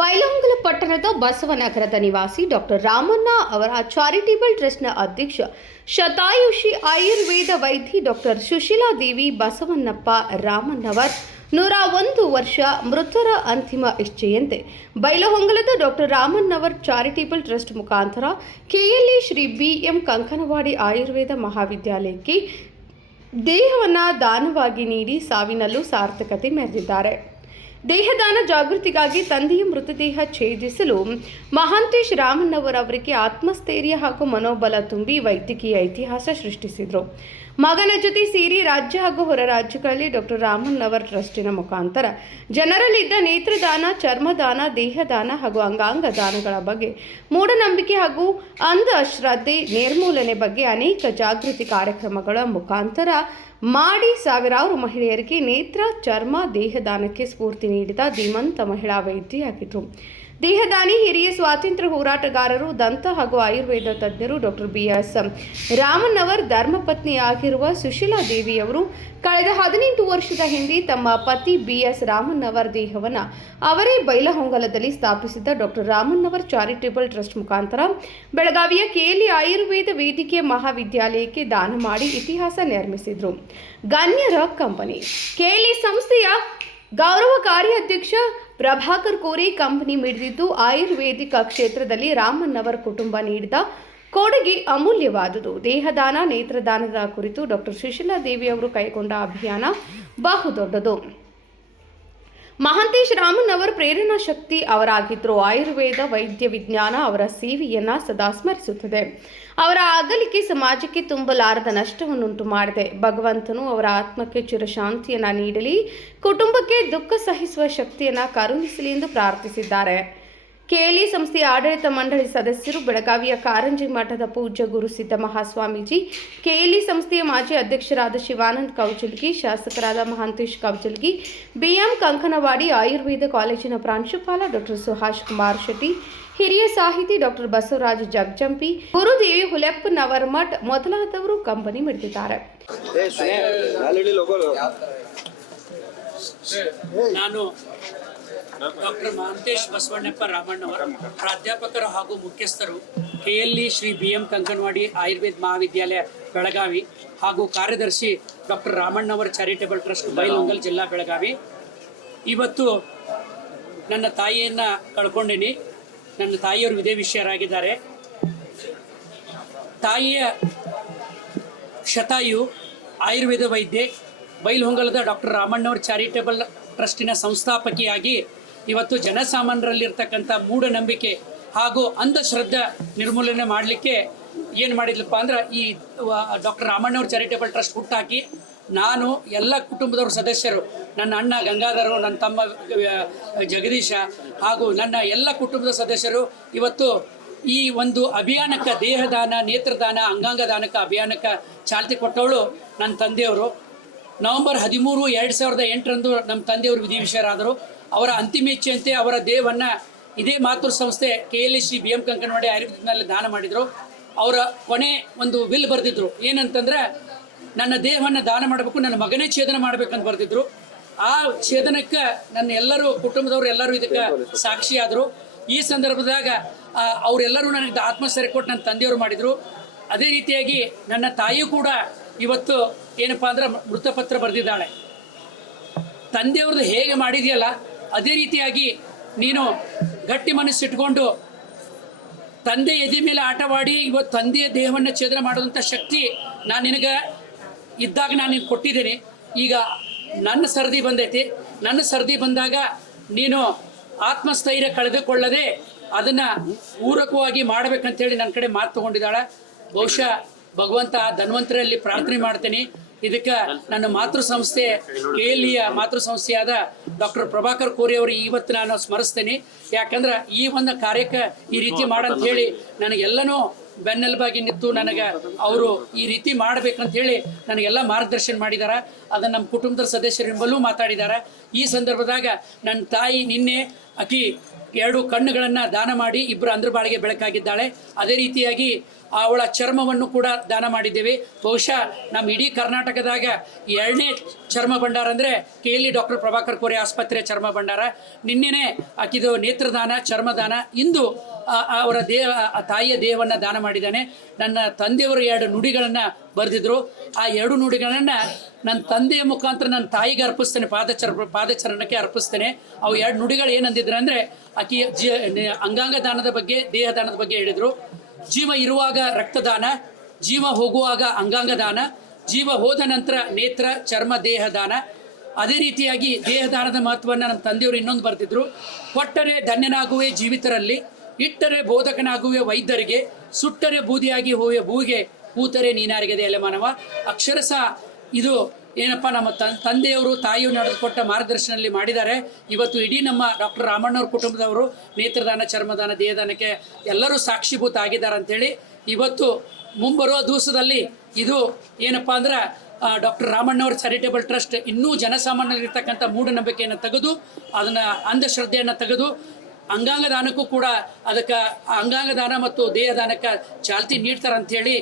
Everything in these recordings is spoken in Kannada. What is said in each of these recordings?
ಬೈಲಹೊಂಗಲ ಪಟ್ಟಣದ ಬಸವನಗರದ ನಿವಾಸಿ ಡಾಕ್ಟರ್ ರಾಮಣ್ಣ ಅವರ ಚಾರಿಟೇಬಲ್ ಟ್ರಸ್ಟ್ನ ಅಧ್ಯಕ್ಷ ಶತಾಯುಷಿ ಆಯುರ್ವೇದ ವೈದ್ಯ ಡಾಕ್ಟರ್ ಸುಶೀಲಾ ದೇವಿ ಬಸವಣ್ಣಪ್ಪ ರಾಮಣ್ಣವರ್ 101 ವರ್ಷ ಮೃತರ ಅಂತಿಮ ಇಚ್ಛೆಯಂತೆ ಬೈಲಹೊಂಗಲದ ಡಾಕ್ಟರ್ ರಾಮಣ್ಣವರ್ ಚಾರಿಟೇಬಲ್ ಟ್ರಸ್ಟ್ ಮುಖಾಂತರ ಕೆಎಲ್ಇ ಶ್ರೀ ಬಿ.ಎಂ. ಕಂಕನವಾಡಿ ಆಯುರ್ವೇದ ಮಹಾವಿದ್ಯಾಲಯಕ್ಕೆ ದೇಹವನ್ನು ದಾನವಾಗಿ ನೀಡಿ ಸಾವಿನಲ್ಲೂ ಸಾರ್ಥಕತೆ ಮೆರೆದಿದ್ದಾರೆ. ದೇಹದಾನ ಜಾಗೃತಿಗಾಗಿ ತಂದೆಯ ಮೃತದೇಹ ಛೇದಿಸಲು ಮಹಾಂತೇಶ್ ರಾಮಣ್ಣವರ್ ಅವರಿಗೆ ಆತ್ಮಸ್ಥೈರ್ಯ ಹಾಗೂ ಮನೋಬಲ ತುಂಬಿ ವೈದ್ಯಕೀಯ ಇತಿಹಾಸ ಸೃಷ್ಟಿಸಿದರು. ಮಗನ ಜೊತೆ ಸೇರಿ ರಾಜ್ಯ ಹಾಗೂ ಹೊರ ರಾಜ್ಯಗಳಲ್ಲಿ ಡಾಕ್ಟರ್ ರಾಮಣ್ಣವರ್ ಟ್ರಸ್ಟಿನ ಮುಖಾಂತರ ಜನರಲ್ಲಿದ್ದ ನೇತ್ರದಾನ, ಚರ್ಮದಾನ, ದೇಹದಾನ ಹಾಗೂ ಅಂಗಾಂಗ ದಾನಗಳ ಬಗ್ಗೆ ಮೂಢನಂಬಿಕೆ ಹಾಗೂ ಅಂಧಶ್ರದ್ಧೆ ನಿರ್ಮೂಲನೆ ಬಗ್ಗೆ ಅನೇಕ ಜಾಗೃತಿ ಕಾರ್ಯಕ್ರಮಗಳ ಮುಖಾಂತರ ಮಾಡಿ ಸಾವಿರಾರು ಮಹಿಳೆಯರಿಗೆ ನೇತ್ರ, ಚರ್ಮ, ದೇಹದಾನಕ್ಕೆ ಸ್ಫೂರ್ತಿ ನೀಡಿದ ಧೀಮಂತ ಮಹಿಳಾ ವೈದ್ಯೆಯಾಗಿದ್ದರು. ದೇಹದಾನಿ ಹಿರಿಯ ಸ್ವಾತಂತ್ರ್ಯ ಹೋರಾಟಗಾರರು, ದಂತ ಹಾಗೂ ಆಯುರ್ವೇದ ತಜ್ಞರು ಡಾಕ್ಟರ್ ಬಿ.ಎಸ್. ರಾಮಣ್ಣವರ್ ಧರ್ಮಪತ್ನಿಯಾಗಿರುವ ಸುಶೀಲಾ ದೇವಿಯವರು ಕಳೆದ 18 ವರ್ಷದ ಹಿಂದೆ ತಮ್ಮ ಪತಿ ಬಿ.ಎಸ್. ರಾಮಣ್ಣವರ್ ದೇಹವನ್ನು ಅವರೇ ಬೈಲಹೊಂಗಲದಲ್ಲಿ ಸ್ಥಾಪಿಸಿದ್ದ ಡಾಕ್ಟರ್ ರಾಮಣ್ಣವರ್ ಚಾರಿಟೇಬಲ್ ಟ್ರಸ್ಟ್ ಮುಖಾಂತರ ಬೆಳಗಾವಿಯ ಕೆಎಲ್ಇ ಆಯುರ್ವೇದ ವೈದ್ಯಕೀಯ ಮಹಾವಿದ್ಯಾಲಯಕ್ಕೆ ದಾನ ಮಾಡಿ ಇತಿಹಾಸ ನಿರ್ಮಿಸಿದರು. ಗಣ್ಯರ ಕಂಪನಿ ಕೆಎಲ್ಇ ಸಂಸ್ಥೆಯ ಗೌರವ ಕಾರ್ಯಾಧ್ಯಕ್ಷ ಪ್ರಭಾಕರ್ ಕೋರೆ ಕಂಪನಿ ಮಿಡಿದಿದ್ದು ಆಯುರ್ವೇದಿಕ ಕ್ಷೇತ್ರದಲ್ಲಿ ರಾಮಣ್ಣವರ್ ಕುಟುಂಬ ನೀಡಿದ ಕೊಡುಗೆ ಅಮೂಲ್ಯವಾದುದು. ದೇಹದಾನ, ನೇತ್ರದಾನದ ಕುರಿತು ಡಾಕ್ಟರ್ ಸುಶೀಲಾ ದೇವಿ ಅವರು ಕೈಗೊಂಡ ಅಭಿಯಾನ ಬಹುದೊಡ್ಡದು. ಮಹಾಂತೇಶ್ ರಾಮಣ್ಣವರ್ ಪ್ರೇರಣಾ ಶಕ್ತಿ ಅವರಾಗಿದ್ದರು. ಆಯುರ್ವೇದ ವೈದ್ಯ ವಿಜ್ಞಾನ ಅವರ ಸೇವೆಯನ್ನು ಸದಾ ಸ್ಮರಿಸುತ್ತದೆ. ಅವರ ಅಗಲಿಕೆ ಸಮಾಜಕ್ಕೆ ತುಂಬಲಾರದ ನಷ್ಟವನ್ನುಂಟು ಮಾಡಿದೆ. ಭಗವಂತನು ಅವರ ಆತ್ಮಕ್ಕೆ ಚಿರಶಾಂತಿಯನ್ನು ನೀಡಲಿ, ಕುಟುಂಬಕ್ಕೆ ದುಃಖ ಸಹಿಸುವ ಶಕ್ತಿಯನ್ನು ಕರುಣಿಸಲಿ ಎಂದು ಪ್ರಾರ್ಥಿಸಿದ್ದಾರೆ. ಕೆಎಲ್ಇ ಸಂಸ್ಥೆಯ ಆಡಳಿತ ಮಂಡಳಿ ಸದಸ್ಯರು, ಬೆಳಗಾವಿಯ ಕಾರಂಜಿ ಮಠದ ಪೂಜ್ಯ ಗುರು ಸಿದ್ಧ ಮಹಾಸ್ವಾಮೀಜಿ, ಕೆಎಲ್ಇ ಸಂಸ್ಥೆಯ ಮಾಜಿ ಅಧ್ಯಕ್ಷರಾದ ಶಿವಾನಂದ್ ಕೌಜಲ್ಗಿ, ಶಾಸಕರಾದ ಮಹಾಂತೇಶ್ ಕೌಜಲ್ಗಿ, ಬಿ.ಎಂ. ಕಂಕನವಾಡಿ ಆಯುರ್ವೇದ ಕಾಲೇಜಿನ ಪ್ರಾಂಶುಪಾಲ ಡಾಕ್ಟರ್ ಸುಹಾಸ್ ಕುಮಾರ್ ಶೆಟ್ಟಿ, ಹಿರಿಯ ಸಾಹಿತಿ ಡಾಕ್ಟರ್ ಬಸವರಾಜ್ ಜಗಜಂಪಿ, ಗುರುದೇವಿ ಹುಲೆಪ್ಪನವರ್ ಮಠ್ ಮೊದಲಾದವರು ಕಂಪನಿ ಮಿಡಿದಿದ್ದಾರೆ. ನಾನು ಡಾಕ್ಟರ್ ಮಹಾಂತೇಶ್ ಬಸವಣ್ಣಪ್ಪ ರಾಮಣ್ಣವರ ಪ್ರಾಧ್ಯಾಪಕರು ಹಾಗೂ ಮುಖ್ಯಸ್ಥರು, ಕೆಎಲ್ಇ ಶ್ರೀ ಬಿ.ಎಂ. ಕಂಕನವಾಡಿ ಆಯುರ್ವೇದ ಮಹಾವಿದ್ಯಾಲಯ ಬೆಳಗಾವಿ ಹಾಗೂ ಕಾರ್ಯದರ್ಶಿ ಡಾಕ್ಟರ್ ರಾಮಣ್ಣವರ್ ಚಾರಿಟೇಬಲ್ ಟ್ರಸ್ಟ್ ಬೈಲಹೊಂಗಲ ಜಿಲ್ಲಾ ಬೆಳಗಾವಿ. ಇವತ್ತು ನನ್ನ ತಾಯಿಯನ್ನು ಕಳ್ಕೊಂಡಿನಿ. ನನ್ನ ತಾಯಿಯವರು ವಿದೇಶಿಯರಾಗಿದ್ದಾರೆ. ತಾಯಿಯ ಶತಾಯು ಆಯುರ್ವೇದ ವೈದ್ಯೆ, ಬೈಲಹೊಂಗಲದ ಡಾಕ್ಟರ್ ರಾಮಣ್ಣವರ್ ಚಾರಿಟೇಬಲ್ ಟ್ರಸ್ಟಿನ ಸಂಸ್ಥಾಪಕಿಯಾಗಿ ಇವತ್ತು ಜನಸಾಮಾನ್ಯರಲ್ಲಿರ್ತಕ್ಕಂಥ ಮೂಢನಂಬಿಕೆ ಹಾಗೂ ಅಂಧಶ್ರದ್ಧೆ ನಿರ್ಮೂಲನೆ ಮಾಡಲಿಕ್ಕೆ ಏನು ಮಾಡಿದ್ಲಪ್ಪ ಅಂದ್ರೆ ಈ ಡಾಕ್ಟರ್ ರಾಮಣ್ಣವರ್ ಚಾರಿಟೇಬಲ್ ಟ್ರಸ್ಟ್ ಹುಟ್ಟಾಕಿ ನಾನು ಎಲ್ಲ ಕುಟುಂಬದವ್ರ ಸದಸ್ಯರು, ನನ್ನ ಅಣ್ಣ ಗಂಗಾಧರು, ನನ್ನ ತಮ್ಮ ಜಗದೀಶ ಹಾಗೂ ನನ್ನ ಎಲ್ಲ ಕುಟುಂಬದ ಸದಸ್ಯರು ಇವತ್ತು ಈ ಒಂದು ಅಭಿಯಾನಕ್ಕೆ, ದೇಹದಾನ, ನೇತ್ರದಾನ, ಅಂಗಾಂಗ ದಾನಕ್ಕೆ ಅಭಿಯಾನಕ್ಕೆ ಚಾಲನೆ ಕೊಟ್ಟವಳು ನನ್ನ ತಂದೆಯವರು. ನವೆಂಬರ್ 13, 2008ರಂದು ನಮ್ಮ ತಂದೆಯವರು ವಿಧಿವಿಷಯರಾದರು. ಅವರ ಅಂತಿಮ ಇಚ್ಛೆಯಂತೆ ಅವರ ದೇಹವನ್ನು ಇದೇ ಮಾತೃ ಸಂಸ್ಥೆ ಕೆಎಲ್ಇ ಶ್ರೀ ಬಿ.ಎಂ. ಕಂಕನವಾಡಿ ಆಯುರ್ವೇದದಲ್ಲಿ ದಾನ ಮಾಡಿದರು. ಅವರ ಕೊನೆ ಒಂದು ವಿಲ್ ಬರೆದಿದ್ರು, ಏನಂತಂದ್ರೆ ನನ್ನ ದೇಹವನ್ನು ದಾನ ಮಾಡಬೇಕು, ನನ್ನ ಮಗನೇ ಛೇದನ ಮಾಡಬೇಕಂತ ಬರೆದಿದ್ರು. ಆ ಛೇದನಕ್ಕೆ ನನ್ನ ಎಲ್ಲರೂ ಕುಟುಂಬದವರು ಎಲ್ಲರೂ ಇದಕ್ಕೆ ಸಾಕ್ಷಿಯಾದರು. ಈ ಸಂದರ್ಭದಾಗ ಅವರೆಲ್ಲರೂ ನನಗೆ ಆತ್ಮಸ್ಥೈರ್ಯ ಕೊಟ್ಟು ನನ್ನ ತಂದೆಯವರು ಮಾಡಿದರು. ಅದೇ ರೀತಿಯಾಗಿ ನನ್ನ ತಾಯಿಯೂ ಕೂಡ ಇವತ್ತು ಏನಪ್ಪ ಅಂದ್ರೆ ಮೃತಪತ್ರ ಬರೆದಿದ್ದಾಳೆ. ತಂದೆಯವ್ರದ್ದು ಹೇಗೆ ಮಾಡಿದೆಯಲ್ಲ ಅದೇ ರೀತಿಯಾಗಿ ನೀನು ಗಟ್ಟಿ ಮನಸ್ಸಿಟ್ಕೊಂಡು ತಂದೆ ಎದೆ ಮೇಲೆ ಆಟವಾಡಿ ಇವತ್ತು ತಂದೆಯ ದೇಹವನ್ನು ಛೇದನ ಮಾಡೋದಂಥ ಶಕ್ತಿ ನಾನು ನಿನಗೆ ಇದ್ದಾಗ ನಾನು ನಿನಗೆ ಕೊಟ್ಟಿದ್ದೇನೆ. ಈಗ ನನ್ನ ಸರದಿ ಬಂದೈತಿ. ನನ್ನ ಸರದಿ ಬಂದಾಗ ನೀನು ಆತ್ಮಸ್ಥೈರ್ಯ ಕಳೆದುಕೊಳ್ಳದೆ ಅದನ್ನು ಪೂರಕವಾಗಿ ಮಾಡಬೇಕಂತೇಳಿ ನನ್ನ ಕಡೆ ಮಾತು ತೊಗೊಂಡಿದ್ದಾಳೆ. ಬಹುಶಃ ಭಗವಂತ ಧನ್ವಂತರಲ್ಲಿ ಪ್ರಾರ್ಥನೆ ಮಾಡ್ತೇನೆ. ಇದಕ್ಕೆ ನನ್ನ ಮಾತೃ ಸಂಸ್ಥೆ ಕೆಎಲ್ಇಯ ಮಾತೃ ಸಂಸ್ಥೆಯಾದ ಡಾಕ್ಟರ್ ಪ್ರಭಾಕರ್ ಕೋರೆ ಅವರು ಇವತ್ತು ನಾನು ಸ್ಮರಿಸ್ತೇನೆ. ಯಾಕಂದ್ರೆ ಈ ಒಂದು ಕಾರ್ಯಕ್ಕೆ ಈ ರೀತಿ ಮಾಡಂತ ಹೇಳಿ ನನಗೆಲ್ಲನೂ ಬೆನ್ನೆಲುಬಾಗಿ ನಿಂತು ನನಗೆ ಅವರು ಈ ರೀತಿ ಮಾಡಬೇಕಂತ ಹೇಳಿ ನನಗೆಲ್ಲ ಮಾರ್ಗದರ್ಶನ ಮಾಡಿದ್ದಾರೆ. ಅದನ್ನು ನಮ್ಮ ಕುಟುಂಬದ ಸದಸ್ಯರಿಂಬಲ್ಲೂ ಮಾತಾಡಿದ್ದಾರೆ. ಈ ಸಂದರ್ಭದಾಗ ನನ್ನ ತಾಯಿ ನಿನ್ನೆ ಆಕಿ 2 ಕಣ್ಣುಗಳನ್ನು ದಾನ ಮಾಡಿ 2 ಅಂದ್ರ ಬಾಳಿಗೆ ಬೆಳಕಾಗಿದ್ದಾಳೆ. ಅದೇ ರೀತಿಯಾಗಿ ಅವಳ ಚರ್ಮವನ್ನು ಕೂಡ ದಾನ ಮಾಡಿದ್ದೇವೆ. ಬಹುಶಃ ನಮ್ಮ ಇಡೀ ಕರ್ನಾಟಕದಾಗ 2ನೇ ಚರ್ಮ ಭಂಡಾರ ಅಂದರೆ KLE ಡಾಕ್ಟರ್ ಪ್ರಭಾಕರ್ ಕೋರೆ ಆಸ್ಪತ್ರೆ ಚರ್ಮ ಭಂಡಾರ. ನಿನ್ನೆನೇ ಆಕಿದು ನೇತ್ರದಾನ, ಚರ್ಮದಾನ, ಇಂದು ಅವರ ತಾಯಿಯ ದೇಹವನ್ನು ದಾನ ಮಾಡಿದ್ದಾನೆ. ನನ್ನ ತಂದೆಯವರು 2 ನುಡಿಗಳನ್ನು ಬರೆದಿದ್ರು. ಆ 2 ನುಡಿಗಳನ್ನು ನನ್ನ ತಂದೆಯ ಮುಖಾಂತರ ನನ್ನ ತಾಯಿಗೆ ಅರ್ಪಿಸ್ತೇನೆ, ಪಾದಚರಣಕ್ಕೆ ಅರ್ಪಿಸ್ತೇನೆ. ಅವು 2 ನುಡಿಗಳು ಏನಂದಿದ್ರು ಅಂದರೆ, ಆಕಿ ಅಂಗಾಂಗ ದಾನದ ಬಗ್ಗೆ, ದೇಹ ದಾನದ ಬಗ್ಗೆ ಹೇಳಿದರು. ಜೀವ ಇರುವಾಗ ರಕ್ತದಾನ, ಜೀವ ಹೋಗುವಾಗ ಅಂಗಾಂಗ ದಾನ, ಜೀವ ಹೋದ ನಂತರ ನೇತ್ರ, ಚರ್ಮ, ದೇಹ ದಾನ. ಅದೇ ರೀತಿಯಾಗಿ ದೇಹದಾನದ ಮಹತ್ವವನ್ನು ನಮ್ಮ ತಂದೆಯವರು ಇನ್ನೊಂದು ಬರೆದಿದ್ರು. ಕೊಟ್ಟರೆ ಧನ್ಯನಾಗುವೆ ಜೀವಿತರಲ್ಲಿ, ಇಟ್ಟರೆ ಬೋಧಕನಾಗುವೆ ವೈದ್ಯರಿಗೆ, ಸುಟ್ಟರೆ ಬೂದಿಯಾಗಿ ಹೋಗುವೆ ಭೂಗೆ, ಕೂತರೆ ನೀನಾರಿಗದೆ ಎಲೆ ಮಾನವ. ಅಕ್ಷರಶಃ ಇದು ಏನಪ್ಪ ನಮ್ಮ ತಂದೆಯವರು ತಾಯಿಯವರು ನಡೆದುಕೊಟ್ಟ ಮಾರ್ಗದರ್ಶನದಲ್ಲಿ ಮಾಡಿದ್ದಾರೆ. ಇವತ್ತು ಇಡೀ ನಮ್ಮ ಡಾಕ್ಟರ್ ರಾಮಣ್ಣವ್ರ ಕುಟುಂಬದವರು ನೇತ್ರದಾನ, ಚರ್ಮದಾನ, ದೇಹದಾನಕ್ಕೆ ಎಲ್ಲರೂ ಸಾಕ್ಷೀಭೂತ ಆಗಿದ್ದಾರೆ ಅಂಥೇಳಿ ಇವತ್ತು ಮುಂಬರುವ ದಿವಸದಲ್ಲಿ ಇದು ಏನಪ್ಪ ಅಂದ್ರೆ ಡಾಕ್ಟರ್ ರಾಮಣ್ಣವ್ರ ಚಾರಿಟೇಬಲ್ ಟ್ರಸ್ಟ್ ಇನ್ನೂ ಜನಸಾಮಾನ್ಯರಿರ್ತಕ್ಕಂಥ ಮೂಢನಂಬಿಕೆಯನ್ನು ತೆಗೆದು, ಅದನ್ನು ಅಂಧಶ್ರದ್ಧೆಯನ್ನು ತೆಗೆದು ಅಂಗಾಂಗ ದಾನಕ್ಕೂ ಕೂಡ ಅದಕ್ಕೆ ಅಂಗಾಂಗ ದಾನ ಮತ್ತು ದೇಹದಾನಕ್ಕೆ ಚಾಲ್ತಿ ನೀಡ್ತಾರೆ ಅಂಥೇಳಿ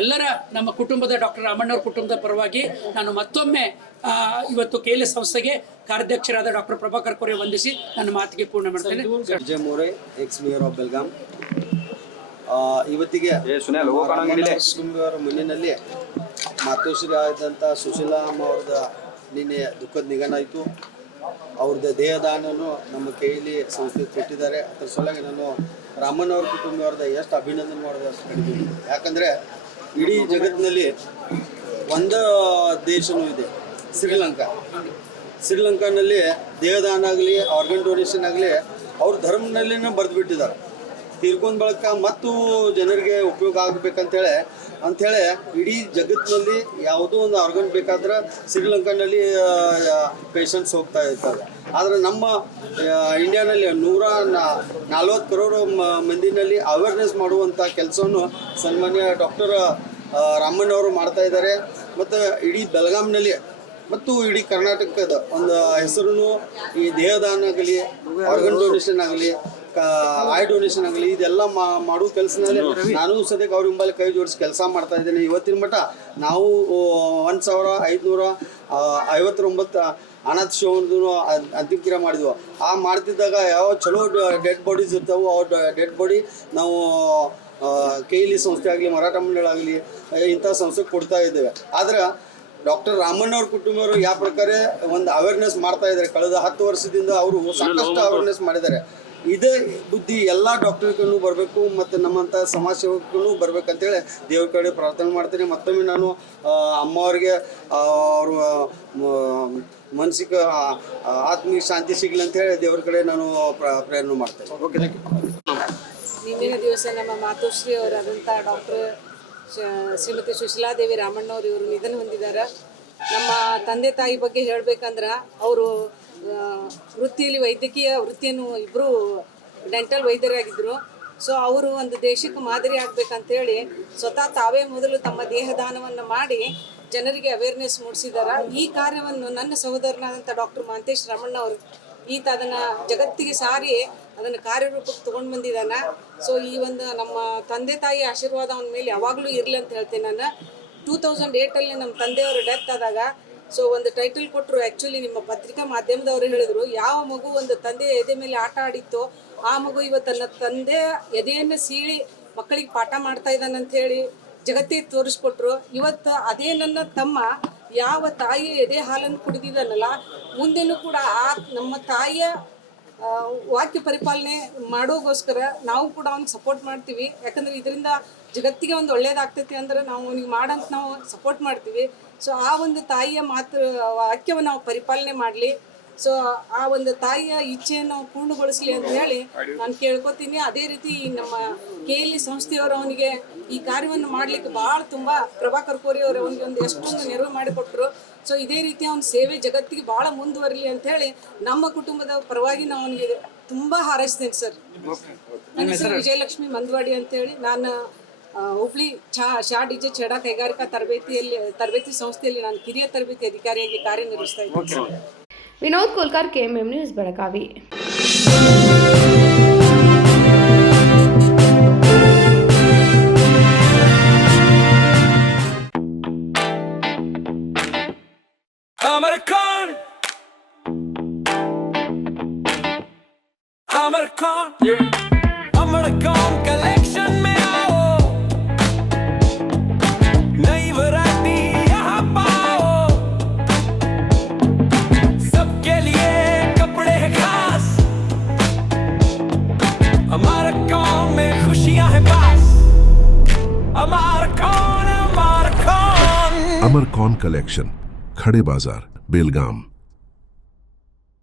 ಎಲ್ಲರ ನಮ್ಮ ಕುಟುಂಬದ ಡಾಕ್ಟರ್ ರಾಮಣ್ಣವ್ರ ಕುಟುಂಬದ ಪರವಾಗಿ ನಾನು ಮತ್ತೊಮ್ಮೆ ಇವತ್ತು KLE ಸಂಸ್ಥೆಗೆ ಕಾರ್ಯಾಧ್ಯಕ್ಷರಾದ ಡಾಕ್ಟರ್ ಪ್ರಭಾಕರ್ ಕೋರೆ ವಂದಿಸಿ ನನ್ನ ಮಾತಿಗೆ ಪೂರ್ಣ ಮಾಡ್ತೇನೆ. ವಿಜಯ್ ಮೋರೆ, ಎಕ್ಸ್ ಮೇಯರ್ ಆಫ್ ಬೆಲ್ಗಾಂ. ಇವತ್ತಿಗೆ ಕುಟುಂಬದವರ ಮುನ್ನಿನಲ್ಲಿ ಮಾತೋಶ್ರೀ ಆದಂಥ ಸುಶೀಲಾ ಅಮ್ಮ ಅವ್ರದ ನಿನ್ನೆ ದುಃಖದ ನಿಧನ ಆಯಿತು. ಅವ್ರದ್ದು ದೇಹದಾನನು ನಮ್ಮ KLE ಸಂಸ್ಥೆ ಕೊಟ್ಟಿದ್ದಾರೆ. ಅದರ ಸಲುವಾಗಿ ನಾನು ರಾಮಣ್ಣವ್ರ ಕುಟುಂಬದವ್ರದ್ದು ಎಷ್ಟು ಅಭಿನಂದನೆ ಮಾಡೋದು ಅಷ್ಟು ಕಡಿಮೆ. ಯಾಕಂದರೆ ಇಡೀ ಜಗತ್ತಿನಲ್ಲಿ ಒಂದು ದೇಶವೂ ಇದೆ, ಶ್ರೀಲಂಕಾನಲ್ಲಿ ದೇಹದಾನ ಆಗಲಿ, ಆರ್ಗನ್ ಡೊನೇಷನ್ ಆಗಲಿ ಅವ್ರ ಧರ್ಮದಲ್ಲಿನೇ ಬರೆದುಬಿಟ್ಟಿದ್ದಾರೆ. ತೀರ್ಕೊಂಡ್ ಬಳಕ ಮತ್ತು ಜನರಿಗೆ ಉಪಯೋಗ ಆಗಬೇಕಂತೇಳಿ ಇಡೀ ಜಗತ್ತಿನಲ್ಲಿ ಯಾವುದೋ ಒಂದು ಆರ್ಗನ್ ಬೇಕಾದ್ರೆ ಶ್ರೀಲಂಕಾನಲ್ಲಿ ಪೇಷಂಟ್ಸ್ ಹೋಗ್ತಾ ಇರ್ತಾರೆ. ಆದರೆ ನಮ್ಮ ಇಂಡಿಯಾನಲ್ಲಿ 140 ಕರೋಡ್ ಮಂದಿನಲ್ಲಿ ಅವೇರ್ನೆಸ್ ಮಾಡುವಂಥ ಕೆಲಸವನ್ನು ಸನ್ಮಾನ್ಯ ಡಾಕ್ಟರ್ ರಾಮಣ್ಣವರು ಮಾಡ್ತಾ ಇದ್ದಾರೆ. ಮತ್ತು ಇಡೀ ಬೆಳಗಾಂನಲ್ಲಿ ಮತ್ತು ಇಡೀ ಕರ್ನಾಟಕದ ಒಂದು ಹೆಸರು ಈ ದೇಹದಾನ ಆಗಲಿ, ಆರ್ಗನ್ ಡೊನೇಷನ್ ಆಗಲಿ, ಐ ಡೊನೇಷನ್ ಆಗಲಿ, ಇದೆಲ್ಲ ಮಾಡೋ ಕೆಲಸದಲ್ಲಿ ನಾನು ಸದ್ಯಕ್ಕೆ ಅವ್ರ ಹಿಂಬಲ್ಲಿ ಕೈ ಜೋಡಿಸಿ ಕೆಲಸ ಮಾಡ್ತಾ ಇದ್ದೇನೆ. ಇವತ್ತಿನ ಮಟ್ಟ ನಾವು 1559 ಅನಾಥ ಶಿವನದು ಅಂತ್ಯಕ್ರಿಯೆ ಮಾಡಿದ್ವು. ಮಾಡ್ತಿದ್ದಾಗ ಯಾವ ಚಲೋ ಡೆಡ್ ಬಾಡೀಸ್ ಇರ್ತಾವೆ, ಅವ್ರ ಡೆಡ್ ಬಾಡಿ ನಾವು KLE ಸಂಸ್ಥೆ ಆಗಲಿ, ಮರಾಠ ಮಂಡಳ ಆಗಲಿ, ಇಂಥ ಸಂಸ್ಥೆಗೆ ಕೊಡ್ತಾ ಇದ್ದೇವೆ. ಆದರೆ ಡಾಕ್ಟರ್ ರಾಮಣ್ಣವ್ರ ಕುಟುಂಬವರು ಯಾವ ಪ್ರಕಾರ ಒಂದು ಅವೇರ್ನೆಸ್ ಮಾಡ್ತಾ ಇದ್ದಾರೆ. ಕಳೆದ 10 ವರ್ಷದಿಂದ ಅವರು ಸಾಕಷ್ಟು ಅವೇರ್ನೆಸ್ ಮಾಡಿದ್ದಾರೆ. ಇದೇ ಬುದ್ಧಿ ಎಲ್ಲ ಡಾಕ್ಟರ್ಗೂ ಬರಬೇಕು ಮತ್ತು ನಮ್ಮಂಥ ಸಮಾಜ ಸೇವಕರು ಬರ್ಬೇಕಂತೇಳಿ ದೇವ್ರ ಕಡೆ ಪ್ರಾರ್ಥನೆ ಮಾಡ್ತೀನಿ. ಮತ್ತೊಮ್ಮೆ ನಾನು ಅಮ್ಮವ್ರಿಗೆ ಅವ್ರ ಮಾನಸಿಕ ಆತ್ಮಿಕ ಶಾಂತಿ ಸಿಗಲಿ ಅಂತೇಳಿ ದೇವ್ರ ಕಡೆ ನಾನು ಪ್ರೇರಣೆ ಮಾಡ್ತೇನೆ. Okay, thank you. ನಿನ್ನಿನ ದಿವಸ ನಮ್ಮ ಮಾತೋಶ್ರೀ ಅವರಾದಂಥ ಡಾಕ್ಟರ್ ಶ್ರೀಮತಿ ಸುಶೀಲಾದೇವಿ ರಾಮಣ್ಣವ್ರು ಇವರು ನಿಧನ ಹೊಂದಿದ್ದಾರೆ. ನಮ್ಮ ತಂದೆ ತಾಯಿ ಬಗ್ಗೆ ಹೇಳಬೇಕಂದ್ರೆ ಅವರು ವೃತ್ತಿಯಲ್ಲಿ ವೈದ್ಯಕೀಯ ವೃತ್ತಿಯನ್ನು ಇಬ್ಬರು ಡೆಂಟಲ್ ವೈದ್ಯರಾಗಿದ್ದರು. ಸೊ ಅವರು ಒಂದು ದೇಶಕ್ಕೆ ಮಾದರಿ ಆಗಬೇಕಂತೇಳಿ ಸ್ವತಃ ತಾವೇ ಮೊದಲು ತಮ್ಮ ದೇಹದಾನವನ್ನು ಮಾಡಿ ಜನರಿಗೆ ಅವೇರ್ನೆಸ್ ಮೂಡಿಸಿದ್ದಾರೆ. ಈ ಕಾರ್ಯವನ್ನು ನನ್ನ ಸಹೋದರನಾದಂಥ ಡಾಕ್ಟರ್ ಮಹಾಂತೇಶ್ ರಾಮಣ್ಣ ಅವರು ಈತ ಅದನ್ನು ಜಗತ್ತಿಗೆ ಸಾರಿ ಅದನ್ನು ಕಾರ್ಯರೂಪಕ್ಕೆ ತೊಗೊಂಡು ಬಂದಿದ್ದಾನೆ. ಸೊ ಈ ಒಂದು ನಮ್ಮ ತಂದೆ ತಾಯಿ ಆಶೀರ್ವಾದ ಅವನ ಮೇಲೆ ಯಾವಾಗಲೂ ಇರಲಿ ಅಂತ ಹೇಳ್ತೇನೆ ನಾನು. 2008 ನಮ್ಮ ತಂದೆಯವರು ಡೆತ್ ಆದಾಗ ಸೊ ಒಂದು ಟೈಟಲ್ ಕೊಟ್ಟರು. ಆ್ಯಕ್ಚುಲಿ ನಿಮ್ಮ ಪತ್ರಿಕಾ ಮಾಧ್ಯಮದವರು ಹೇಳಿದರು, ಯಾವ ಮಗು ಒಂದು ತಂದೆಯ ಎದೆ ಮೇಲೆ ಆಟ ಆಡಿತ್ತೋ ಆ ಮಗು ಇವತ್ತು ತನ್ನ ತಂದೆ ಎದೆಯನ್ನು ಸೀಳಿ ಮಕ್ಕಳಿಗೆ ಪಾಠ ಮಾಡ್ತಾ ಇದ್ದಾನೆ ಅಂಥೇಳಿ ಜಗತ್ತಿಗೆ ತೋರಿಸ್ಕೊಟ್ರು. ಇವತ್ತು ಅದೇ ನನ್ನ ತಮ್ಮ ಯಾವ ತಾಯಿಯ ಎದೆ ಹಾಲನ್ನು ಕುಡಿದಿದ್ದಾನಲ್ಲ, ಮುಂದೆನೂ ಕೂಡ ಆ ನಮ್ಮ ತಾಯಿಯ ವಾಕ್ಯ ಪರಿಪಾಲನೆ ಮಾಡೋಗೋಸ್ಕರ ನಾವು ಕೂಡ ಅವ್ನಿಗೆ ಸಪೋರ್ಟ್ ಮಾಡ್ತೀವಿ. ಯಾಕಂದರೆ ಇದರಿಂದ ಜಗತ್ತಿಗೆ ಒಂದು ಒಳ್ಳೇದಾಗ್ತೈತಿ ಅಂದ್ರೆ ನಾವು ಅವ್ನಿಗೆ ಮಾಡಂತ ನಾವು ಸಪೋರ್ಟ್ ಮಾಡ್ತೀವಿ. ಸೊ ಆ ಒಂದು ತಾಯಿಯ ವಾಕ್ಯವನ್ನು ನಾವು ಪರಿಪಾಲನೆ ಮಾಡಲಿ. ಸೊ ಆ ಒಂದು ತಾಯಿಯ ಇಚ್ಛೆಯನ್ನು ನಾವು ಪೂರ್ಣಗೊಳಿಸಲಿ ಅಂತ ಹೇಳಿ ನಾನು ಕೇಳ್ಕೊತೀನಿ. ಅದೇ ರೀತಿ ನಮ್ಮ KLE ಸಂಸ್ಥೆಯವರು ಅವನಿಗೆ ಈ ಕಾರ್ಯವನ್ನು ಮಾಡಲಿಕ್ಕೆ ಭಾಳ ತುಂಬ ಪ್ರಭಾಕರ್ ಕೋರೆ ಅವರು ಅವನಿಗೆ ಒಂದು ಎಷ್ಟೊಂದು ನೆರವು ಮಾಡಿಕೊಟ್ರು. ಸೊ ಇದೇ ರೀತಿ ಅವನ ಸೇವೆ ಜಗತ್ತಿಗೆ ಭಾಳ ಮುಂದುವರಲಿ ಅಂತ ಹೇಳಿ ನಮ್ಮ ಕುಟುಂಬದ ಪರವಾಗಿ ನಾವು ಅವನಿಗೆ ತುಂಬ ಹಾರೈಸ್ತೇನೆ ಸರ್. ನನ್ನ ಹೆಸರು ವಿಜಯಲಕ್ಷ್ಮಿ ಮಂದವಾಡಿ ಅಂತೇಳಿ. ನಾನು ಹುಬ್ಳಿ ಶಾ DJ ಛೇಡಾ ಕೈಗಾರಿಕಾ ತರಬೇತಿ ಸಂಸ್ಥೆಯಲ್ಲಿ ನಾನು ಕಿರಿಯ ತರಬೇತಿ ಅಧಿಕಾರಿಯಾಗಿ ಕಾರ್ಯನಿರ್ವಹಿಸ್ತಾ ಇದ್ದೀನಿ. Vinod Kolkar, KMM news, Belagavi. अमरकॉम कलेक्शन में आओ, नई वैरायटी यहाँ पाओ, सबके लिए कपड़े हैं खास, अमरकॉम में खुशियाँ हैं पास, अमरकॉम। अमरकॉन कलेक्शन, खड़े बाजार, बेलगाम।